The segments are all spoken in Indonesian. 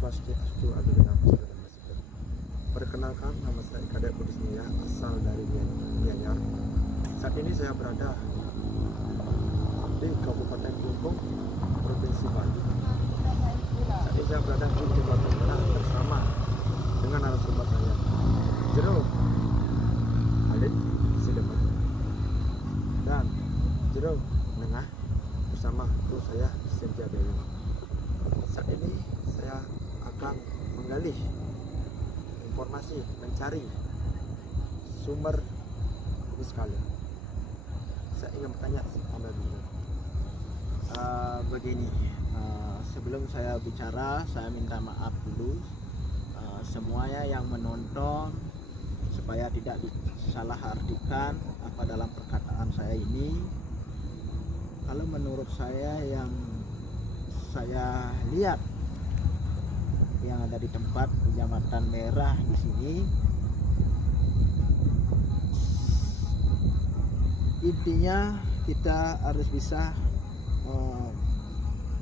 Swastiastu, Adu Namaste Namaste. Perkenalkan, nama saya Kadek Budi Senia, asal dari Gianyar. Saat ini saya berada di Kabupaten Kelungkung, Provinsi Bali. Saat ini saya berada di Jembatan Merah bersama dengan narasumber saya, Jero Alid Sideman, dan Jero Menengah bersama kru saya Cynthia Dewi. Saat ini saya akan menggali informasi, mencari sumber Niskala. Saya ingin bertanya Anda dulu. Begini, sebelum saya bicara, saya minta maaf dulu semuanya yang menonton, supaya tidak disalahartikan apa dalam perkataan saya ini. Kalau menurut saya, yang saya lihat yang ada di tempat Jembatan Merah di sini, intinya kita harus bisa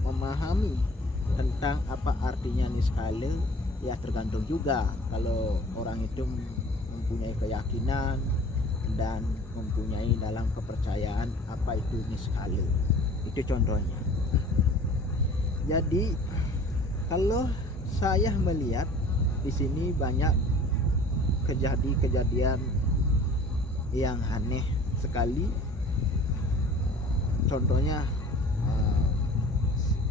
memahami tentang apa artinya Niskala. Ya tergantung juga, kalau orang itu mempunyai keyakinan dan mempunyai dalam kepercayaan apa itu Niskala. Itu contohnya. Jadi kalau saya melihat di sini banyak kejadian yang aneh sekali. Contohnya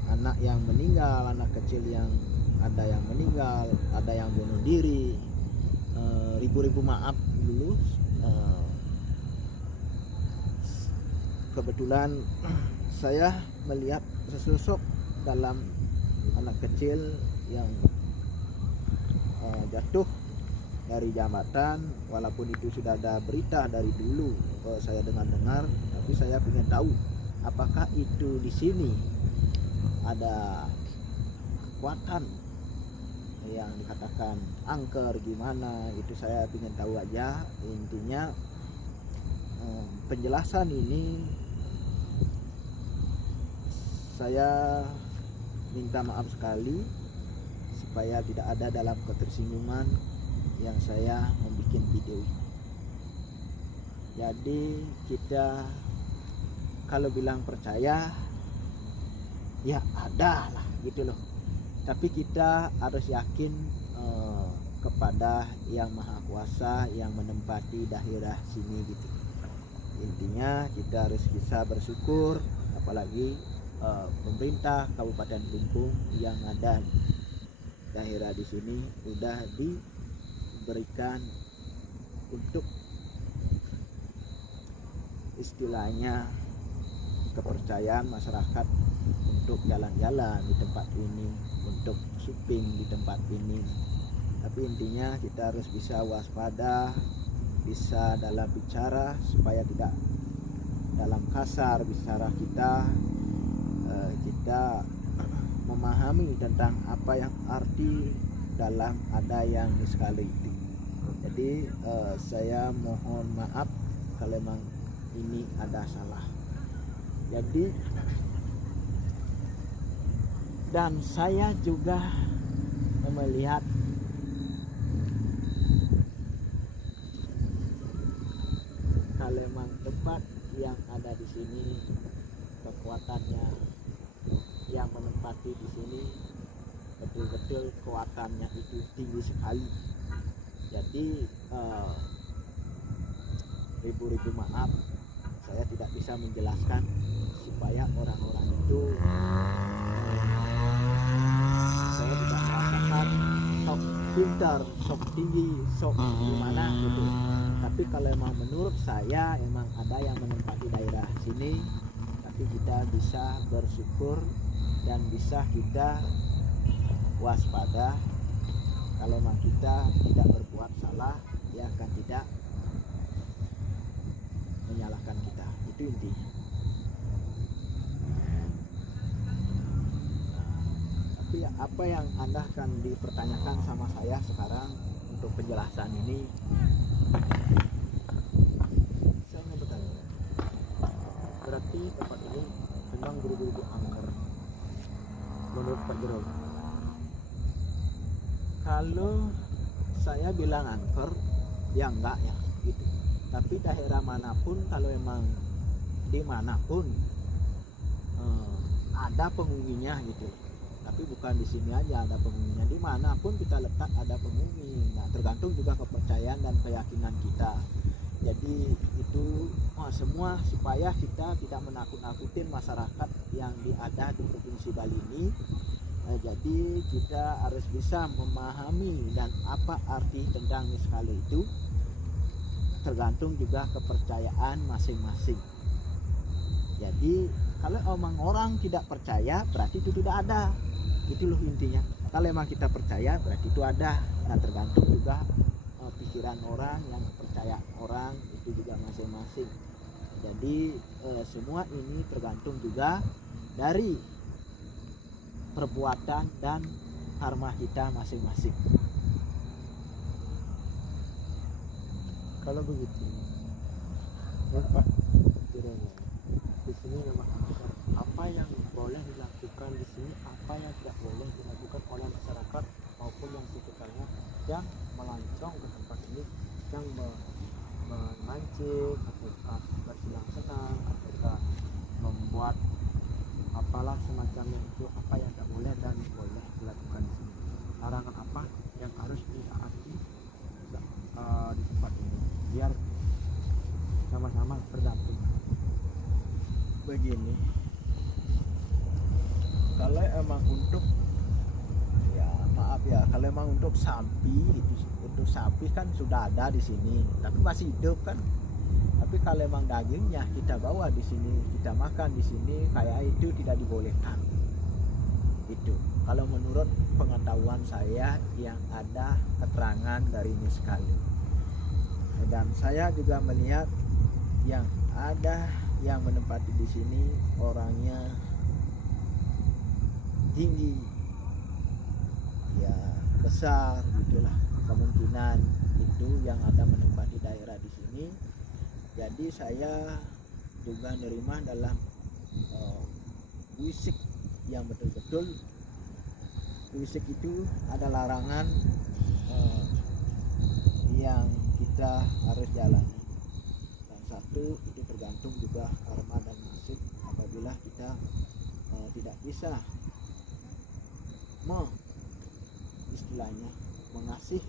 anak yang meninggal, anak kecil yang ada yang meninggal, ada yang bunuh diri. Ribu-ribu maaf dulu. Kebetulan saya melihat sesosok dalam anak kecil yang jatuh dari jambatan. Walaupun itu sudah ada berita dari dulu, saya dengar, tapi saya ingin tahu apakah itu di sini ada kekuatan yang dikatakan angker gimana. Itu saya ingin tahu aja. Intinya penjelasan ini saya minta maaf sekali, supaya tidak ada dalam ketersinggungan yang saya membuat video ini. Jadi kita kalau bilang percaya, ya ada lah gitu loh. Tapi kita harus yakin kepada Yang Maha Kuasa yang menempati daerah sini gitu. Intinya kita harus bisa bersyukur, apalagi pemerintah Kabupaten Kelungkung yang ada daerah di sini sudah diberikan untuk istilahnya kepercayaan masyarakat untuk jalan-jalan di tempat ini, untuk shopping di tempat ini. Tapi intinya kita harus bisa waspada, bisa dalam bicara supaya tidak dalam kasar bicara kita memahami tentang apa yang arti dalam ada yang Niskala itu. Jadi saya mohon maaf kalau memang ini ada salah. Jadi dan saya juga melihat kalau memang tempat yang ada di sini kekuatannya yang menempati di sini betul-betul kekuatannya itu tinggi sekali. Jadi ribu-ribu maaf, saya tidak bisa menjelaskan supaya orang-orang itu saya tidak merasakan sok pintar, sok tinggi, sok gimana gitu. Tapi kalau memang menurut saya emang ada yang menempati daerah sini, tapi kita bisa bersyukur dan bisa kita waspada. Kalau memang kita tidak berbuat salah, dia akan tidak menyalahkan kita. Itu intinya. Tapi apa yang Anda akan dipertanyakan sama saya sekarang untuk penjelasan ini, saya ingin bertanya, berarti tempat ini memang buru-buru angker menurut Pak Jero? Kalau saya bilang angker, ya enggak ya gitu. Tapi daerah manapun, kalau emang dimanapun ada penghuninya gitu. Tapi bukan di sini aja ada penghuninya, dimanapun kita letak ada penghuni. Nah, tergantung juga kepercayaan dan keyakinan kita. Jadi itu semua supaya kita tidak menakut-nakutin masyarakat yang ada di Provinsi Bali ini. Jadi kita harus bisa memahami dan apa arti tentang niskala itu, tergantung juga kepercayaan masing-masing. Jadi kalau emang orang tidak percaya, berarti itu tidak ada. Itu loh intinya. Kalau emang kita percaya, berarti itu ada. Nah, tergantung juga pikiran orang, yang percaya orang itu juga masing-masing. Jadi semua ini tergantung juga dari perbuatan dan karma kita masing-masing. Kalau begitu, ya Pak, kiranya di sini memang apa yang boleh dilakukan di sini, apa yang tidak boleh dilakukan oleh masyarakat maupun yang sekitarnya yang melancong ke tempat ini, yang memancing atau bersenang-senang atau membuat apalah semacamnya itu, apa yang tidak boleh dan boleh dilakukan di sini. Larangan apa yang harus ditaati di tempat ini biar sama-sama berdamping. Begini, kalau emang untuk maaf ya, kalau emang untuk sapi kan sudah ada di sini, tapi masih hidup kan. Tapi kalau emang dagingnya kita bawa di sini, kita makan di sini, kayak itu tidak dibolehkan. Itu kalau menurut pengetahuan saya yang ada keterangan dari niskala. Dan saya juga melihat yang ada yang menempati di sini orangnya tinggi, ya besar gitulah, kemungkinan itu yang ada menempati daerah di sini. Jadi saya juga nerima dalam wisik yang betul-betul wisik itu ada larangan yang kita harus jalani. Dan satu itu tergantung juga karma dan nasib. Apabila kita tidak bisa istilahnya mengasih,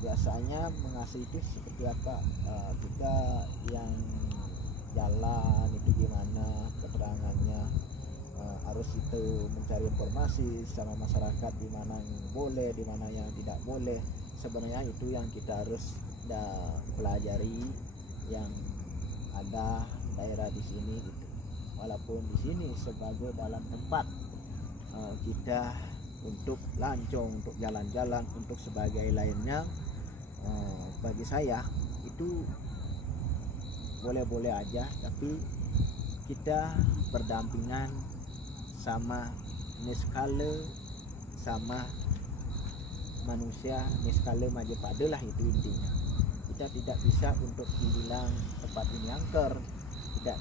biasanya mengasih itu seperti apa, kita yang jalan itu gimana keterangannya, harus itu mencari informasi sama masyarakat di mana yang boleh, di mana yang tidak boleh. Sebenarnya itu yang kita harus pelajari yang ada daerah di sini gitu. Walaupun di sini sebagai dalam tempat kita untuk lancong, untuk jalan-jalan, untuk sebagai lainnya, bagi saya itu boleh-boleh aja, tapi kita berdampingan sama niskala, sama manusia niskala Majapahit lah, itu intinya. Kita tidak bisa untuk dibilang tempat ini angker, tidak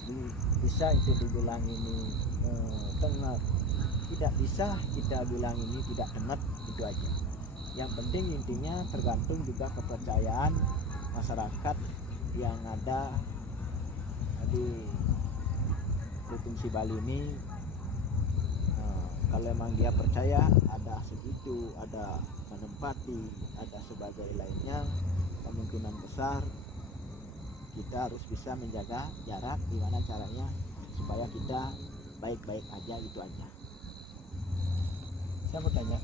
bisa itu dibilang ini tengah, tidak bisa kita bilang ini tidak tengah, itu aja. Yang penting intinya tergantung juga kepercayaan masyarakat yang ada di Provinsi Bali ini. Kalau memang dia percaya ada segitu, ada menempati, ada sebagai lainnya, kemungkinan besar kita harus bisa menjaga jarak. Gimana caranya supaya kita baik-baik aja, itu aja. Saya mau tanya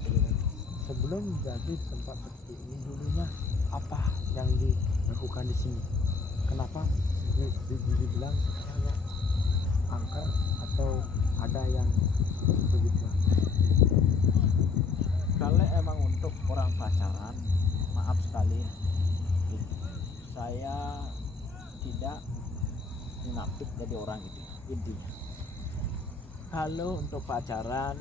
sebelum jadi tempat seperti ini, dulunya apa yang dilakukan di sini? Kenapa dibilang sekarang angker atau ada yang begitu? Kalau emang untuk orang pacaran, maaf sekali, saya tidak munafik jadi orang itu intinya. Kalau untuk pacaran,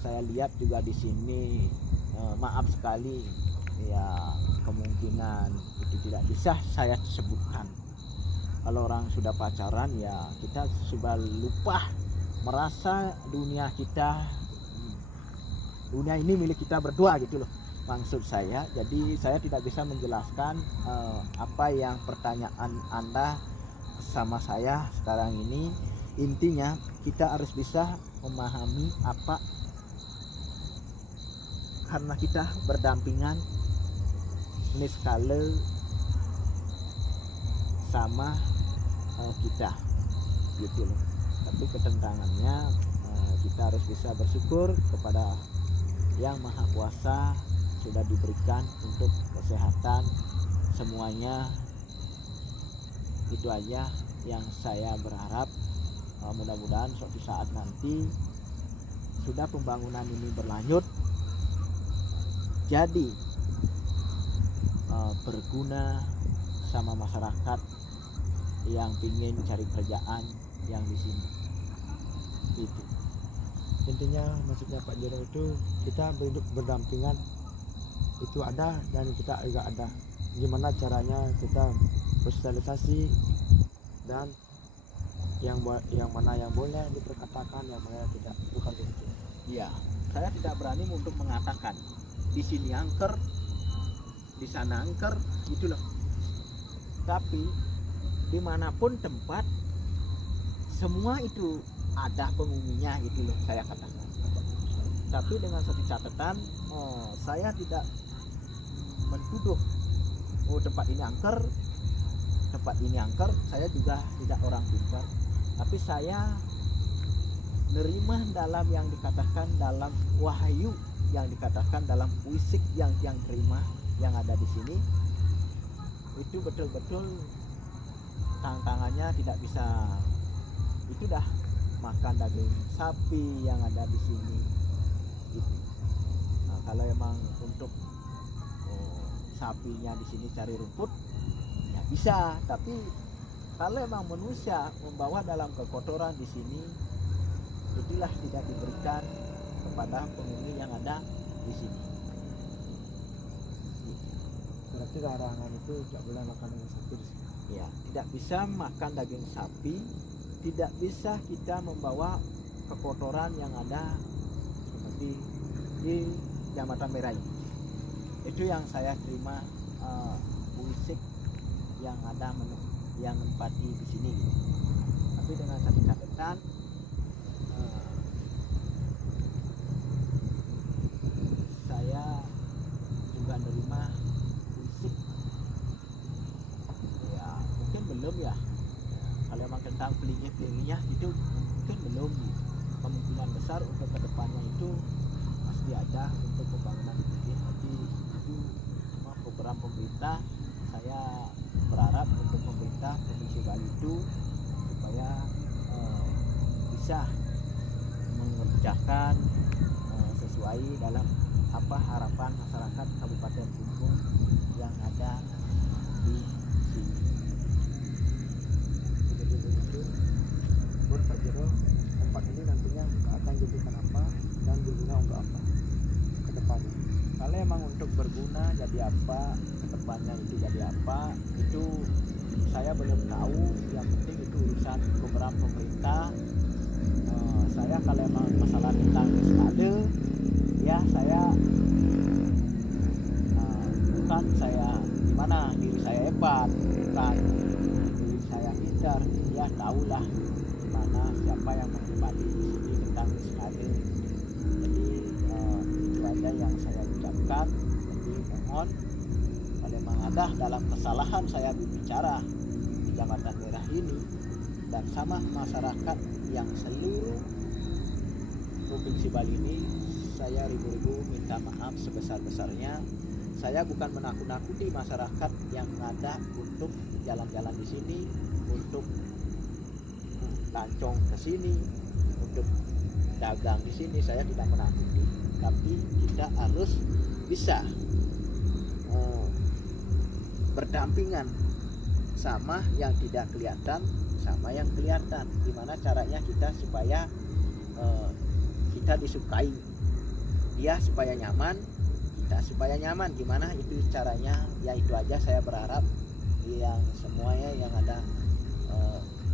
saya lihat juga di sini, maaf sekali ya, kemungkinan itu tidak bisa saya sebutkan. Kalau orang sudah pacaran ya kita sudah lupa, merasa dunia kita, dunia ini milik kita berdua gitu loh. maksud saya. Jadi saya tidak bisa menjelaskan apa yang pertanyaan Anda sama saya sekarang ini. Intinya kita harus bisa memahami apa, karena kita berdampingan niskala sama kita gitu loh. Tapi ketentangannya kita harus bisa bersyukur kepada Yang Maha Kuasa sudah diberikan untuk kesehatan semuanya. Itu aja yang saya berharap. Mudah-mudahan suatu saat nanti sudah pembangunan ini berlanjut, jadi berguna sama masyarakat yang ingin cari kerjaan yang di sini. Itu Intinya maksudnya Pak Jero itu kita hidup berdampingan itu ada, dan kita juga ada. Gimana caranya kita bersosialisasi, dan yang mana yang boleh diperkatakan, yang mana yang tidak, bukan itu. ya, saya tidak berani untuk mengatakan di sini angker, di sana angker, gitu loh. Tapi dimanapun tempat, semua itu ada penghuninya, gitu loh saya katakan. Tapi dengan satu catatan, saya tidak mentuduh tempat ini angker, tempat ini angker. Saya juga tidak orang pintar, tapi saya nerima dalam yang dikatakan dalam wahyu, yang dikatakan dalam puisi yang terima yang ada di sini. Itu betul-betul tantangannya tidak bisa, itu dah makan daging sapi yang ada di sini gitu. Nah, kalau emang untuk sapinya di sini cari rumput ya bisa, tapi kalau emang manusia membawa dalam kekotoran di sini, itulah tidak diberikan kepada penghuni yang ada di sini. Berarti larangan itu tidak boleh makan daging sapi di sini. Ya, tidak bisa makan daging sapi, tidak bisa kita membawa kekotoran yang ada seperti di Jambatan Merah ini. Itu yang saya terima musik yang ada yang menempati di sini. Tapi dengan satu catatan, saya juga menerima musik. Ya, mungkin belum ya. Kalau memang tentang pelingnya itu mungkin belum. Kemungkinan besar untuk kedepannya itu pasti ada untuk pembangunan ini. Nanti itu cuma program pemerintah. Saya berharap untuk pemerintah Provinsi Bali itu supaya bisa mengerjakan sesuai dalam apa harapan masyarakat Kabupaten Klungkung yang ada di sini. Jadi begitu, menurut Pak Jero, tempat ini nantinya akan jadikan apa dan berguna untuk apa ke depannya? Kalau emang untuk berguna jadi apa, kedepannya itu jadi apa, itu saya belum tahu. Yang penting itu urusan program pemerintah. Saya kalau emang masalah tentang ada, ya saya bukan saya gimana diri saya hebat, bukan diri saya pintar. Ya tahulah mana siapa yang menghormati di sini tentang ada. Jadi itu aja yang saya ucapkan. Jadi mohon kalau memang ada dalam kesalahan saya berbicara di Jambatan Merah ini dan sama masyarakat yang seluruh Provinsi Bali ini, saya ribu-ribu minta maaf sebesar-besarnya. Saya bukan menakut-nakuti masyarakat yang ada untuk jalan-jalan di sini, untuk lancong ke sini, untuk dagang di sini. Saya tidak menakuti, tapi kita harus bisa berdampingan sama yang tidak kelihatan sama yang kelihatan. Gimana caranya kita supaya kita disukai, dia supaya nyaman, kita supaya nyaman. Gimana itu caranya? Ya itu aja saya berharap yang semuanya yang ada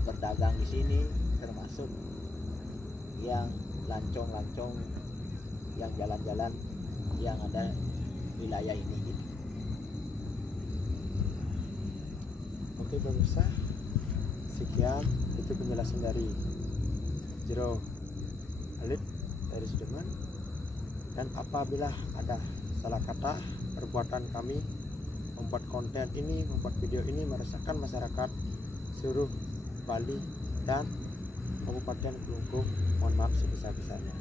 berdagang di sini, termasuk yang lancong-lancong, yang jalan-jalan yang ada di budaya ini gitu. Oke pemirsa, sekian itu penjelasan dari Jero Halid dari Sudirman. Dan apabila ada salah kata perbuatan kami membuat konten ini, membuat video ini meresahkan masyarakat seluruh Bali dan Kabupaten Kelungkung, mohon maaf sebesar-besarnya.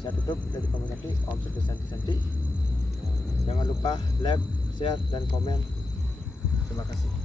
Saya tutup dari pemerhati Om Santi. Jangan lupa like, share, dan komen. Terima kasih.